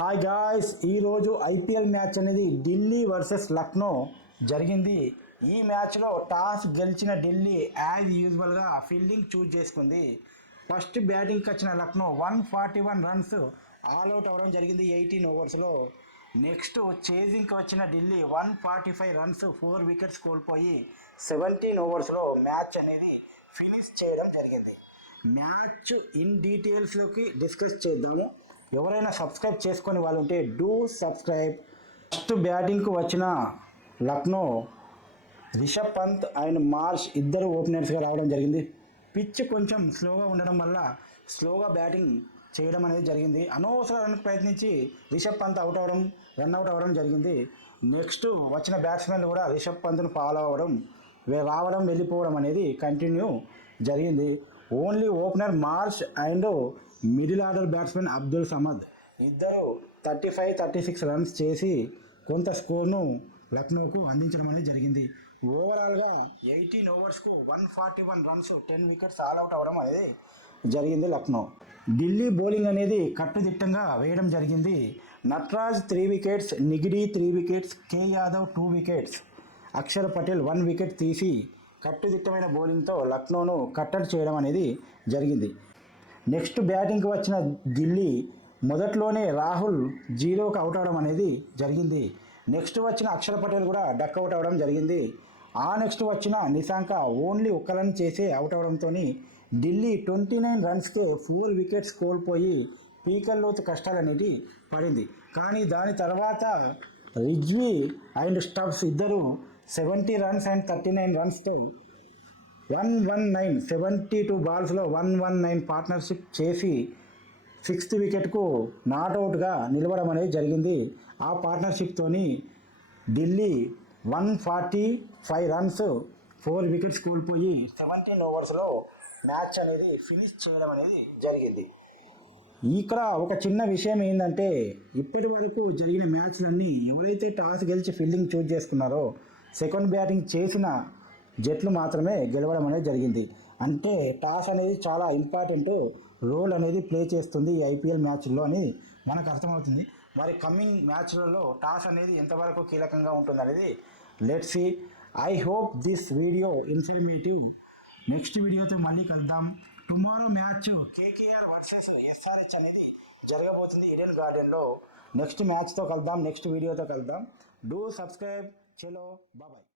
Hi guys, ఈరోజు IPL match అనేది Delhi versus Lucknow జరిగింది. ఈ మ్యాచ్లో టాస్ గెలిచిన ఢిల్లీ యాజ్ యూజువల్గా ఫీల్డింగ్ చూజ్ చేసుకుంది. ఫస్ట్ బ్యాటింగ్కి వచ్చిన లక్నో 141 రన్స్ ఆల్అవుట్ అవ్వడం జరిగింది 18 ఓవర్స్లో. నెక్స్ట్ చేజింగ్కి వచ్చిన ఢిల్లీ 145 రన్స్ 4 వికెట్స్ కోల్పోయి 17 ఓవర్స్లో మ్యాచ్ అనేది ఫినిష్ చేయడం జరిగింది. మ్యాచ్ ఇన్ డీటెయిల్స్లోకి డిస్కస్ చేద్దాము. ఎవరైనా సబ్స్క్రైబ్ చేసుకొని వాళ్ళు ఉంటే డూ సబ్స్క్రైబ్. ఫస్ట్ బ్యాటింగ్కు వచ్చిన లక్నో రిషబ్ పంత్ అండ్ మార్ష్ ఇద్దరు ఓపెనర్స్గా రావడం జరిగింది. పిచ్ కొంచెం స్లోగా ఉండడం వల్ల స్లోగా బ్యాటింగ్ చేయడం అనేది జరిగింది. అనవసర రన్కి ప్రయత్నించి రిషబ్ పంత్ రన్అట్ అవ్వడం జరిగింది. నెక్స్ట్ వచ్చిన బ్యాట్స్మెన్ కూడా రిషబ్ పంత్ను ఫాలో అవ్వడం వెళ్ళిపోవడం అనేది కంటిన్యూ జరిగింది. Only opener Marsh and middle order batsmen Abdul Samad ఇద్దరు 35-36 రన్స్ చేసి కొంత స్కోర్ను లక్నోకు అందించడం అనేది జరిగింది. ఓవరాల్గా 18 ఓవర్స్కు 141 రన్స్ 10 వికెట్స్ ఆల్అవుట్ అవ్వడం అనేది జరిగింది లక్నో. ఢిల్లీ బౌలింగ్ అనేది కట్టుదిట్టంగా వేయడం జరిగింది. నట్రాజ్ 3 వికెట్స్, నిగిడి 3 వికెట్స్, కే యాదవ్ 2 వికెట్స్, అక్షర్ పటేల్ 1 వికెట్ తీసి కట్టుదిట్టమైన బౌలింగ్తో లక్నోను కట్టడి చేయడం అనేది జరిగింది. నెక్స్ట్ బ్యాటింగ్కి వచ్చిన ఢిల్లీ మొదట్లోనే రాహుల్ 0కి అవుట్ అవడం అనేది జరిగింది. నెక్స్ట్ వచ్చిన అక్షర్ పటేల్ కూడా డక్ అవుట్ అవ్వడం జరిగింది. ఆ నెక్స్ట్ వచ్చిన నిశాంక ఓన్లీ 1 రన్ చేసి అవుట్ అవడంతో ఢిల్లీ 29 రన్స్కే 4 వికెట్స్ కోల్పోయి పీకల్లోతు కష్టాలనేది పడింది. కానీ దాని తర్వాత రిజ్వీ అండ్ స్టబ్స్ ఇద్దరు 70 రన్స్ అండ్ 39 రన్స్తో 72 బాల్స్లో 119 పార్ట్నర్షిప్ చేసి 6th వికెట్కు నాట్అవుట్గా నిలవడం అనేది జరిగింది. ఆ పార్ట్నర్షిప్తోని ఢిల్లీ 145 రన్స్ 4 వికెట్స్ కోల్పోయి 17 ఓవర్స్లో మ్యాచ్ అనేది ఫినిష్ చేయడం అనేది జరిగింది. ఇక్కడ ఒక చిన్న విషయం ఏంటంటే, ఇప్పటి వరకు జరిగిన మ్యాచ్లన్నీ ఎవరైతే టాస్ గెలిచి ఫీల్డింగ్ చూజ్ చేసుకున్నారో సెకండ్ బ్యాటింగ్ చేసిన జట్లు మాత్రమే గెలవడం అనేది జరిగింది. అంటే టాస్ అనేది చాలా ఇంపార్టెంట్ రోల్ అనేది ప్లే చేస్తుంది ఈ ఐపీఎల్ మ్యాచ్లో అని మనకు అర్థమవుతుంది. మరి కమింగ్ మ్యాచ్లలో టాస్ అనేది ఎంతవరకు కీలకంగా ఉంటుంది అనేది let's see. I hope this video informative. Next వీడియోతో మళ్ళీ కలుద్దాం. Tomorrow match KKR versus SRH అనేది జరగబోతుంది ఈడెన్ గార్డెన్లో. నెక్స్ట్ మ్యాచ్తో కలుద్దాం, నెక్స్ట్ వీడియోతో కలుద్దాం. Do subscribe. చలో బాయ్.